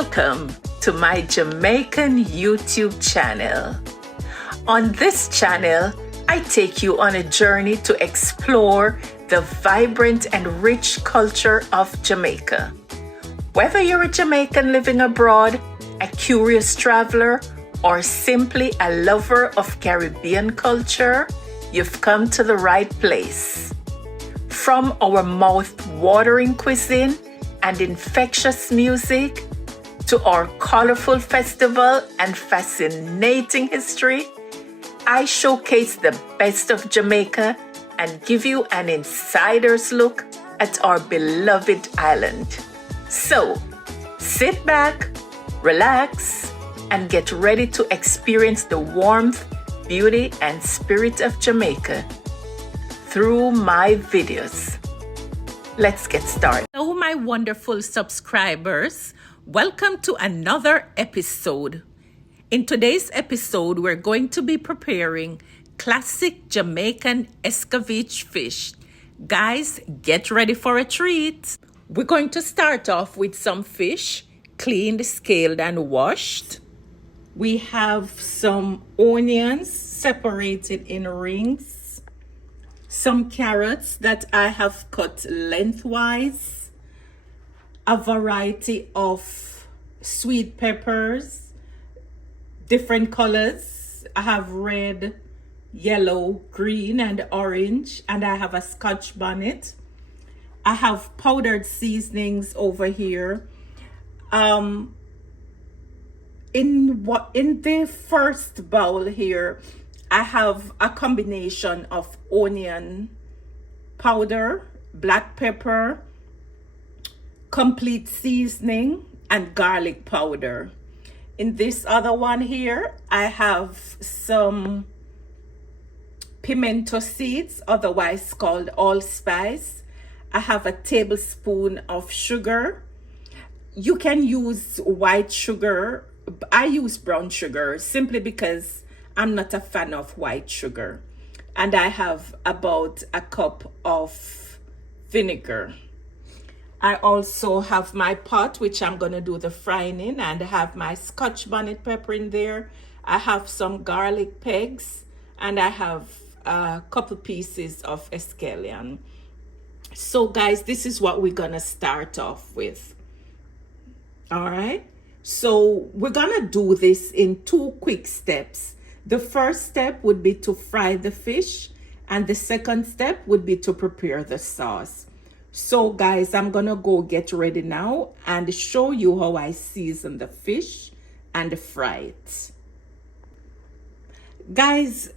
Welcome to my Jamaican YouTube channel. On this channel, I take you on a journey to explore the vibrant and rich culture of Jamaica. Whether you're a Jamaican living abroad, a curious traveler, or simply a lover of Caribbean culture, you've come to the right place. From our mouth-watering cuisine and infectious music, to our colorful festival and fascinating history, I showcase the best of Jamaica and give you an insider's look at our beloved island. So, sit back, relax, and get ready to experience the warmth, beauty, and spirit of Jamaica through my videos. Let's get started. Hello, my wonderful subscribers. Welcome to another episode. In today's episode, we're going to be preparing classic Jamaican Escoveitch fish. Guys, get ready for a treat. We're going to start off with some fish, cleaned, scaled, and washed. We have some onions separated in rings, some carrots that I have cut lengthwise, a variety of sweet peppers, different colors. I have red, yellow, green, and orange, and I have a Scotch bonnet. I have powdered seasonings over here. In the first bowl here, I have a combination of onion powder, black pepper, complete seasoning, and garlic powder. In this other one here, I have some pimento seeds, otherwise called allspice. I have a tablespoon of sugar. You can use white sugar. I use brown sugar simply because I'm not a fan of white sugar. And I have about a cup of vinegar. I also have my pot, which I'm going to do the frying in, and I have my Scotch bonnet pepper in there. I have some garlic pegs, and I have a couple pieces of escallion. So guys, this is what we're going to start off with. All right. So we're going to do this in two quick steps. The first step would be to fry the fish, and the second step would be to prepare the sauce. So guys, I'm gonna go get ready now and show you how I season the fish and fry it. Guys,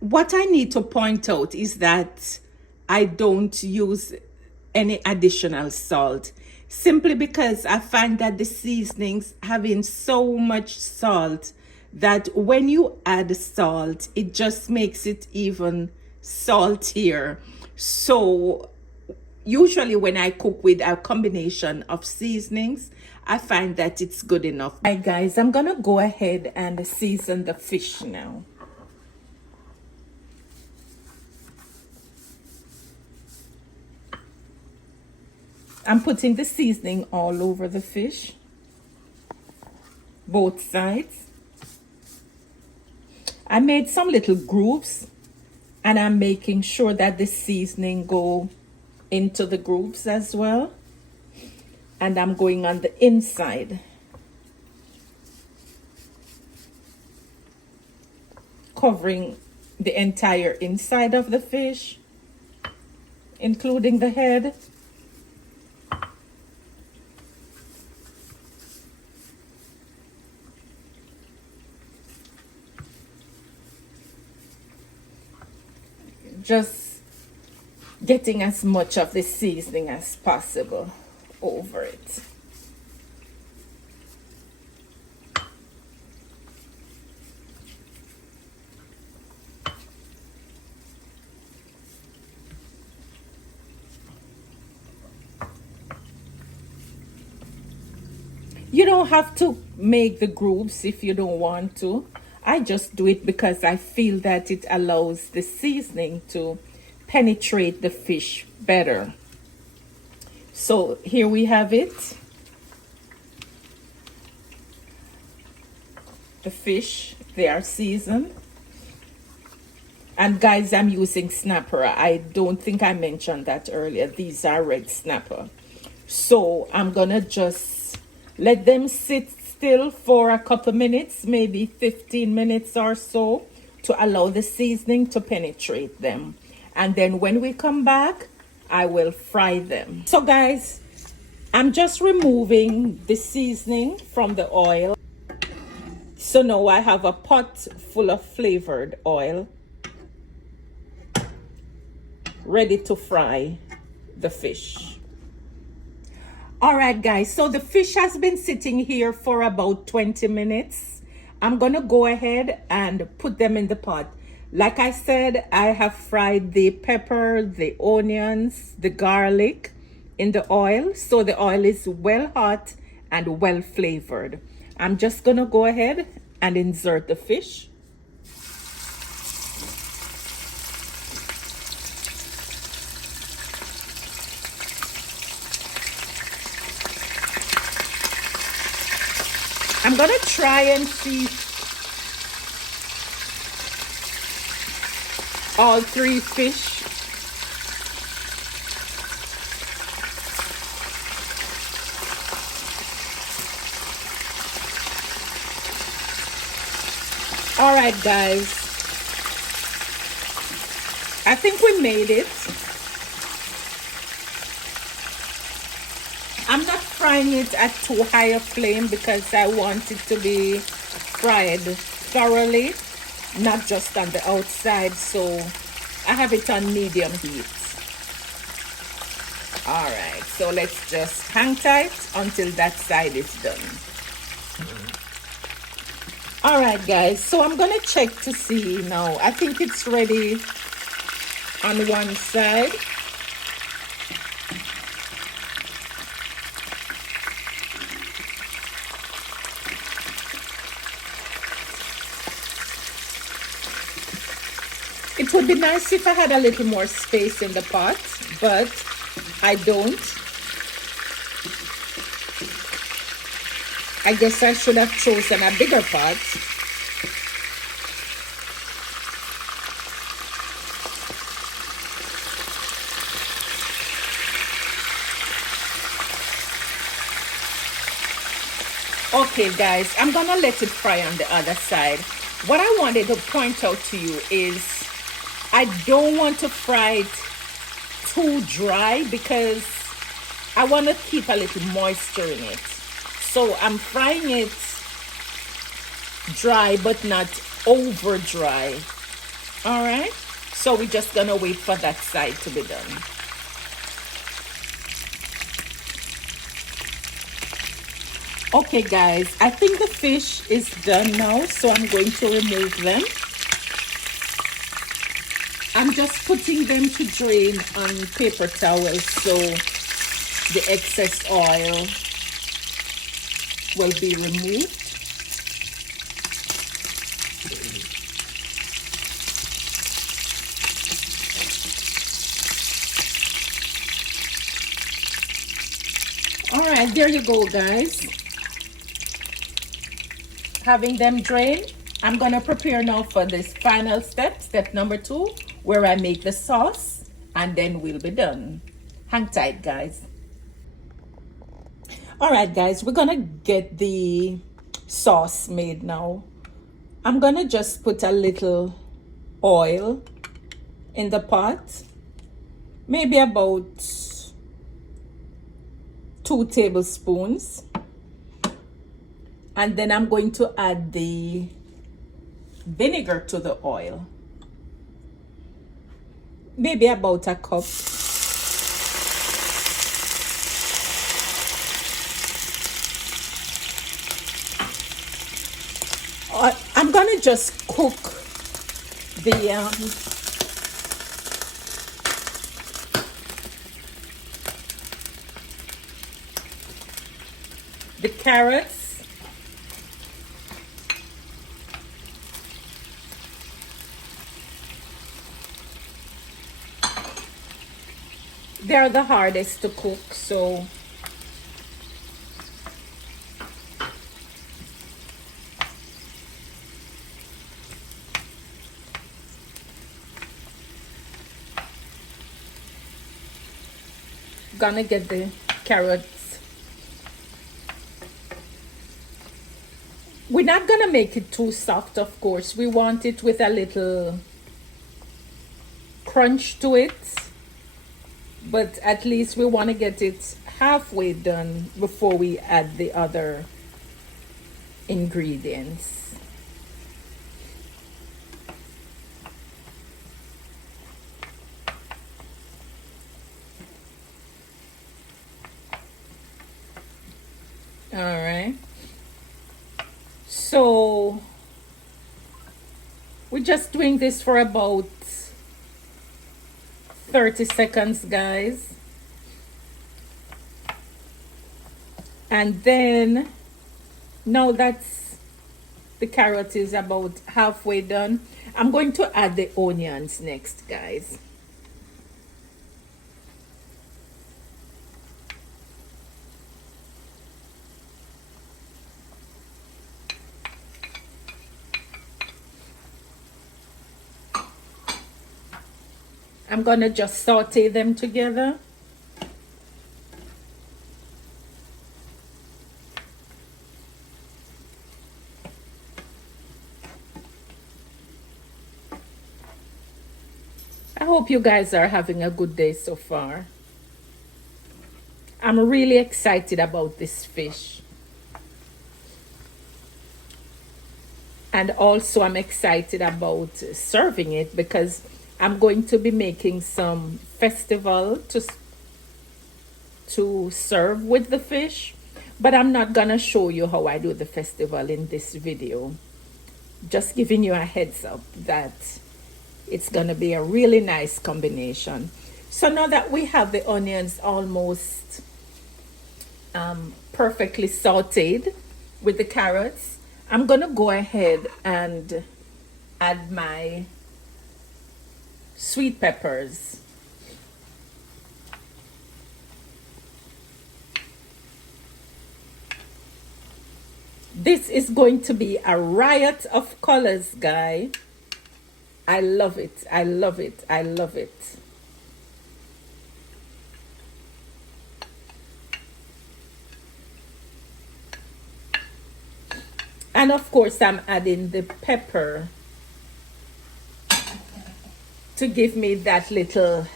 what I need to point out is that I don't use any additional salt, simply because I find that the seasonings having so much salt that when you add salt, it just makes it even saltier. So usually when I cook with a combination of seasonings, I find that it's good enough. Hi guys, I'm gonna go ahead and season the fish now. I'm putting the seasoning all over the fish, both sides. I made some little grooves, and I'm making sure that the seasoning go into the grooves as well. And I'm going on the inside, covering the entire inside of the fish, including the head. Just getting as much of the seasoning as possible over it. You don't have to make the grooves if you don't want to. I just do it because I feel that it allows the seasoning to penetrate the fish better. So here we have it. the fish. They are seasoned. And guys, I'm using snapper. I don't think I mentioned that earlier. These are red snapper. So I'm gonna just let them sit still for a couple minutes, maybe 15 minutes or so, to allow the seasoning to penetrate them. And then when we come back, I will fry them. So guys, I'm just removing the seasoning from the oil. So now I have a pot full of flavored oil ready to fry the fish. All right guys, so the fish has been sitting here for about 20 minutes. I'm gonna go ahead and put them in the pot. Like I said, I have fried the pepper, the onions, the garlic in the oil. So the oil is well hot and well flavored. I'm just gonna go ahead and insert the fish. I'm gonna try and see all three fish. All right, guys. I think we made it. I'm not frying it at too high a flame because I want it to be fried thoroughly, not just on the outside. So I have it on medium heat. All right, so let's just hang tight until that side is done. All right, guys, so I'm gonna check to see now. I think it's ready on one side. It would be nice if I had a little more space in the pot, but I don't. I guess I should have chosen a bigger pot. Okay guys, I'm gonna let it fry on the other side. What I wanted to point out to you is I don't want to fry it too dry because I want to keep a little moisture in it. So I'm frying it dry but not over dry. All right, so we're just gonna wait for that side to be done. Okay guys, I think the fish is done now, so I'm going to remove them. I'm just putting them to drain on paper towels so the excess oil will be removed. All right, there you go guys. Having them drained, I'm gonna prepare now for this final step, step number 2, where I make the sauce, and then we'll be done. Hang tight guys. All right guys, we're gonna get the sauce made now. I'm gonna just put a little oil in the pot, maybe about 2 tablespoons. And then I'm going to add the vinegar to the oil. Maybe about a cup. I'm gonna just cook the carrots. They're the hardest to cook, so Gonna get the carrots. We're not gonna make it too soft, of course. We want it with a little crunch to it, but at least we want to get it halfway done before we add the other ingredients. All right, so we're just doing this for about 30 seconds, guys. And then now that's the carrot is about halfway done, I'm going to add the onions next, guys. I'm gonna just saute them together. I hope you guys are having a good day so far. I'm really excited about this fish. And also I'm excited about serving it because I'm going to be making some festival to serve with the fish, but I'm not gonna show you how I do the festival in this video. Just giving you a heads up that it's gonna be a really nice combination. So now that we have the onions almost perfectly sauteed with the carrots, I'm gonna go ahead and add my sweet peppers. This is going to be a riot of colors, guys. I love it. I love it. I love it. And of course, I'm adding the pepper to give me that little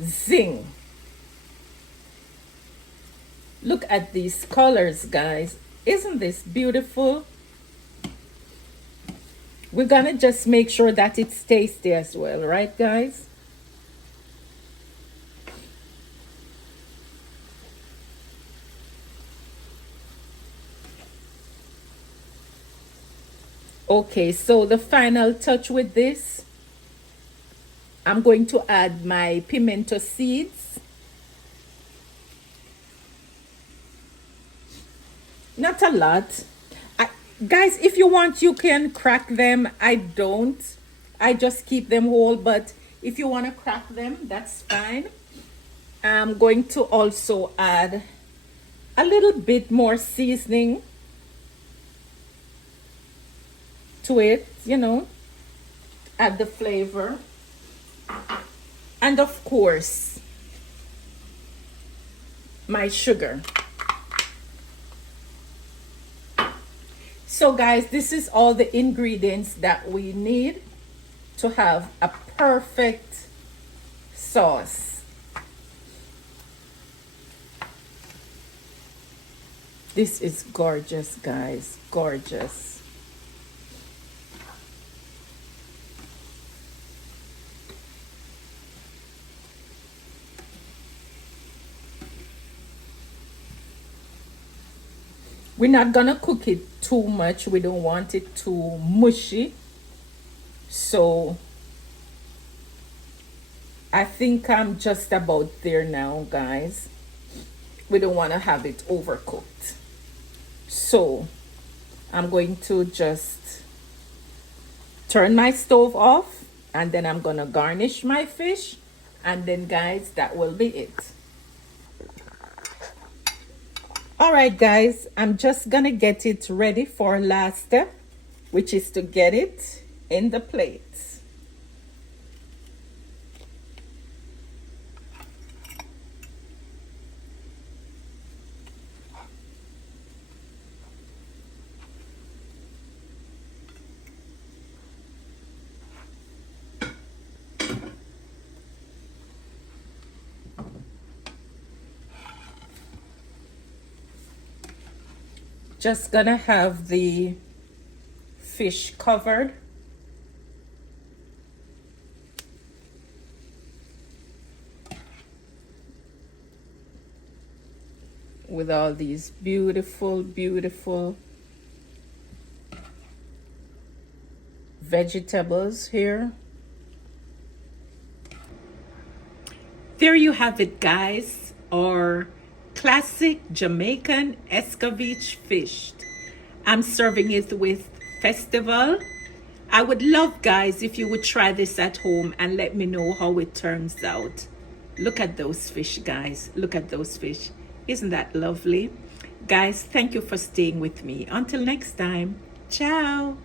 zing. Look at these colors, guys. Isn't this beautiful? We're gonna just make sure that it's tasty as well, right, guys? Okay, so the final touch with this, I'm going to add my pimento seeds. Not a lot. Guys, if you want, you can crack them. I don't. I just keep them whole, but if you want to crack them, that's fine. I'm going to also add a little bit more seasoning to it, you know, add the flavor. And of course, my sugar. So guys, this is all the ingredients that we need to have a perfect sauce. This is gorgeous, guys, gorgeous. We're not gonna cook it too much. We don't want it too mushy. So I think I'm just about there now, guys. We don't want to have it overcooked. So I'm going to just turn my stove off, and then I'm gonna garnish my fish, and then guys, that will be it. All right, guys, I'm just gonna get it ready for last step, which is to get it in the plate. Just gonna have the fish covered. With all these beautiful, beautiful vegetables here. There you have it, guys, our classic Jamaican Escoveitch fish. I'm serving it with Festival. I would love, guys, if you would try this at home and let me know how it turns out. Look at those fish, guys. Look at those fish. Isn't that lovely? Guys, thank you for staying with me. Until next time, ciao.